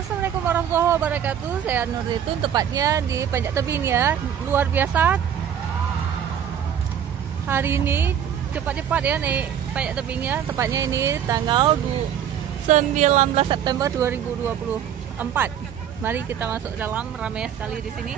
Assalamualaikum warahmatullahi wabarakatuh. Saya Nur Zaitun, tepatnya di Panjat Tebing ya. Luar biasa. Hari ini cepat-cepat ya naik Panjat Tebingnya. Tepatnya ini tanggal 19 September 2024. Mari kita masuk dalam, ramai sekali di sini.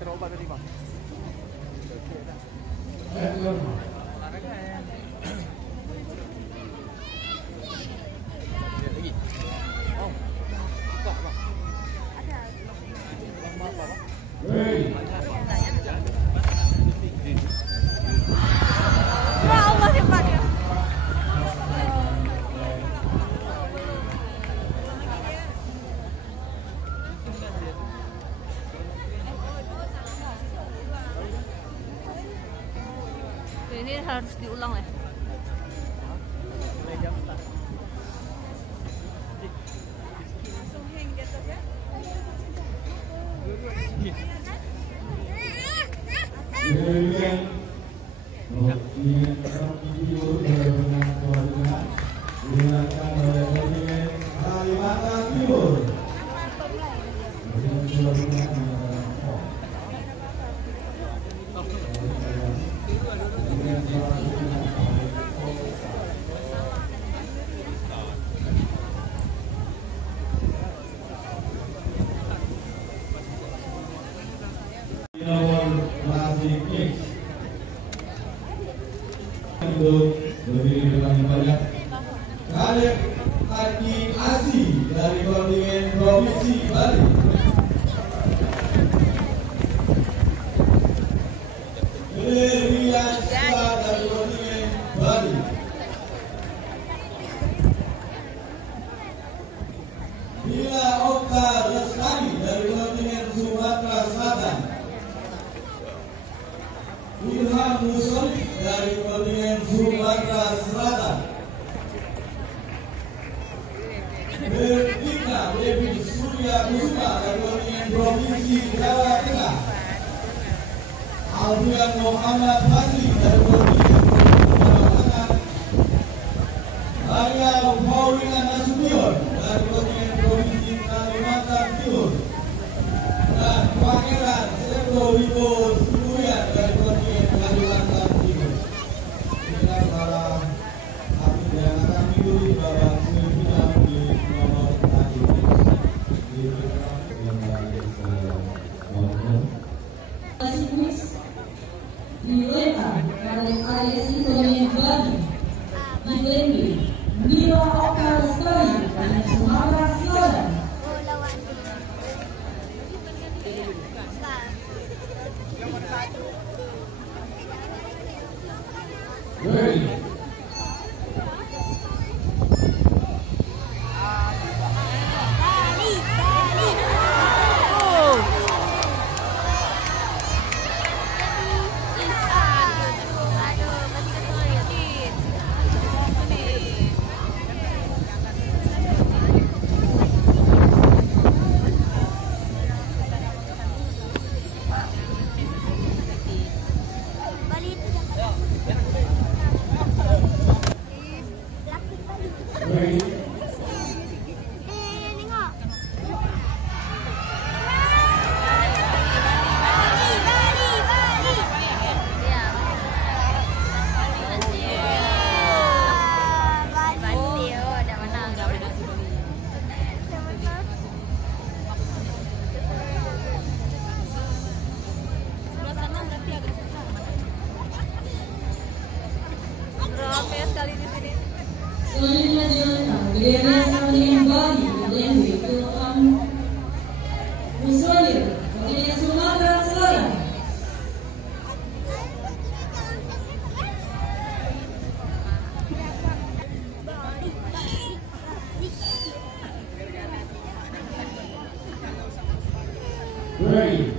Terobat tadi bang. Lagi. Oh, buka bang. Ada. Lama apa bang? Ya Allah cepat ya. Ini harus diulang ya. Untuk berdiri dengan banyak Kadek Haji Asi dari kontingen Provinsi Bali. Rian Sula dari kontingen Bali. Bila Okta Lestari dari kontingen Sumatera Selatan. Ilham Musoli dari kontingen Sumatera Selatan. Bertika Dewi Surya Kusuma dari kontingen Provinsi Jawa Tengah. Alfian Muhammad Fadli dari kontingen Jawa Tengah. Raya Paulina Nasution dari kontingen Provinsi Kalimantan Timur. Dan Pangeran Seto Wibo Surian dari kontingen Kalimantan Timur. Inilah para atlet yang akan mengikuti babak semifinal di nomor tadi. Diletakkan pada area situasi Bali, di Mira Okta Lestari. Ready.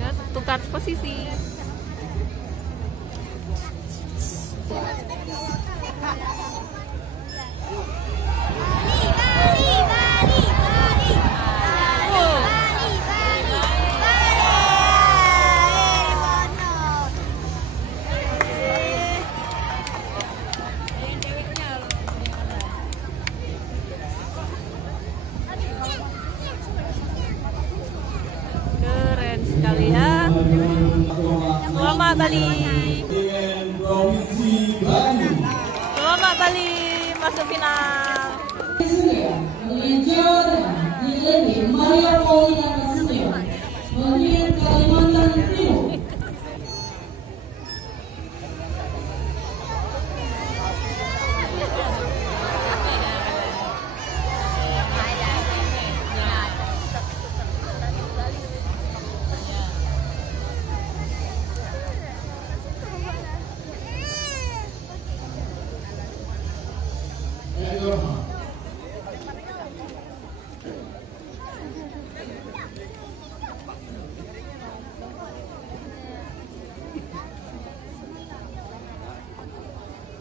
Ya, tukar posisi. Keren sekali ya. Selamat Bali. Dengan Provinsi Bali. Selamat Bali masuk final. Kemudian Jawa Tengah dilengkapi Maria Paulina Nasution, kemudian Kalimantan Timur.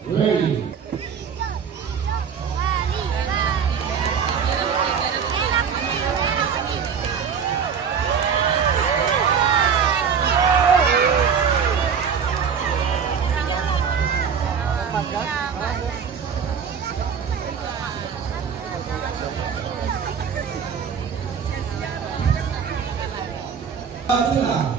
Ready. Tengah.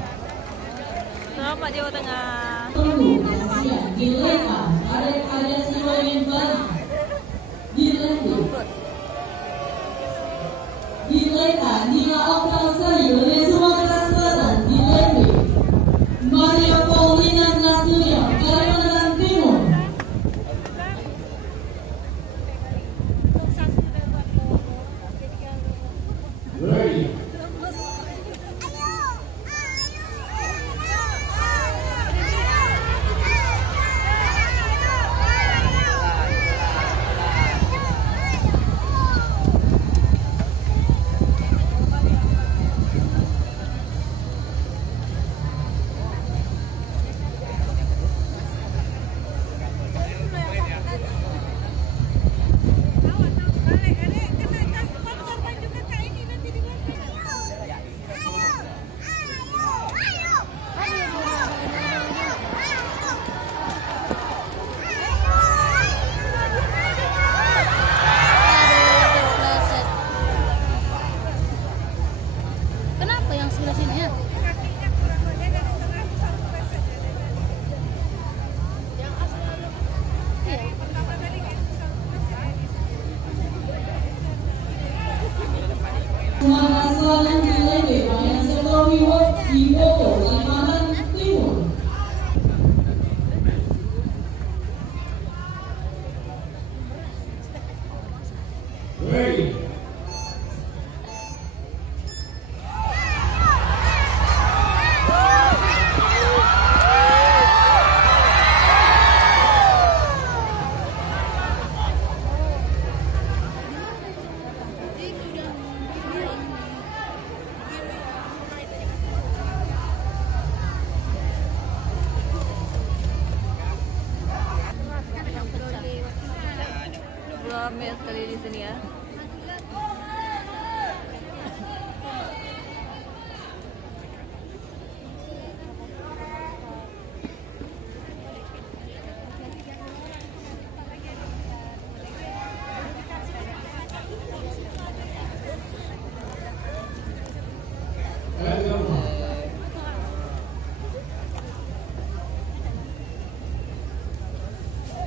Selamat Jawa Tengah. Tunggu, kemudian dilengkapi karya Siwain Bali. Dilengkapi Nina Oktasari dari Sumatera Selatan. Dilengkapi Maria Paulina Nasution, Kalimantan Timur. Ready. Kenapa yang sebelah sini ya? Sumatera Selatan dilengkapi Banyak Setowi di Bogor, Kalimantan Timur. Ready. Ramai sekali di sini ya.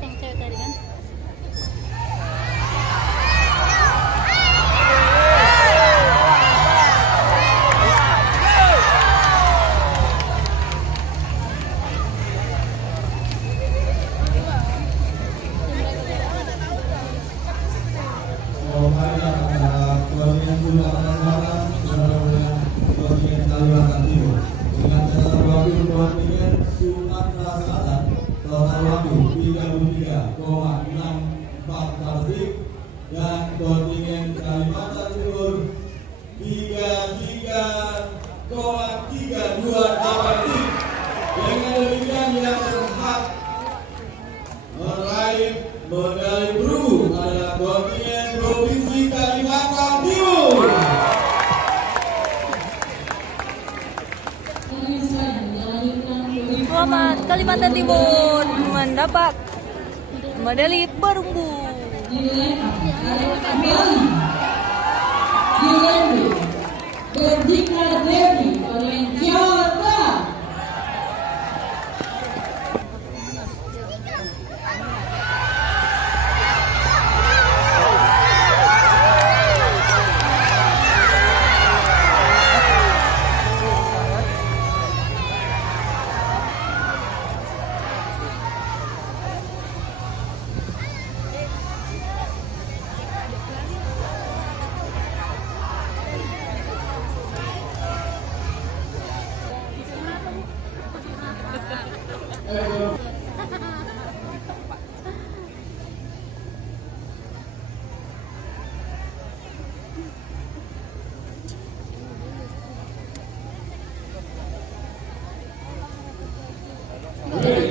Yang cewek tadi kan? medali perunggu adalah kontingen Provinsi Kalimantan Timur. Selamat Kalimantan Timur mendapat medali perunggu. Berdika Dewi oleh Jawa Tengah.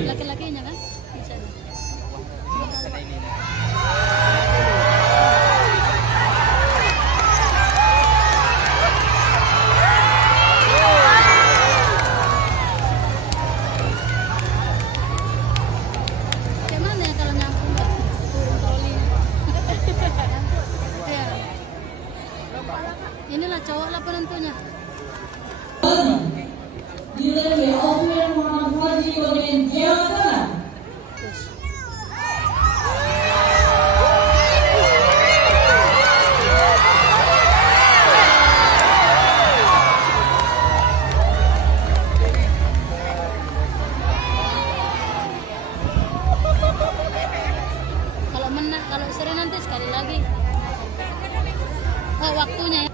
Laki-lakinya kan bisa. Gimana ya kalau nyambung nggak turun troli? Ya. Inilah cowok lah penentunya. Dilengkapi Alfian Muhammad Haji oleh Jawa Tengah. Kalau menang, kalau seri nanti sekali lagi. Oh, waktunya ya.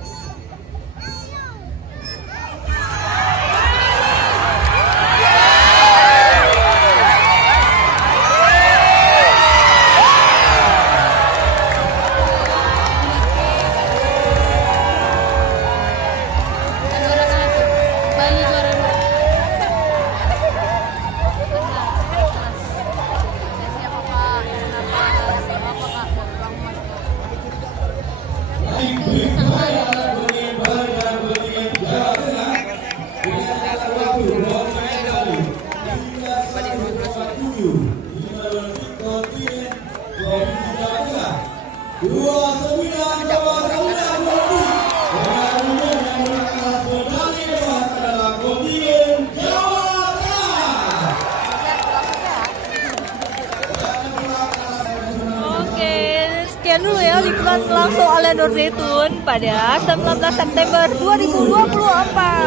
Sekian dulu ya liputan langsung Al Nur Zaitun pada 19 September 2024.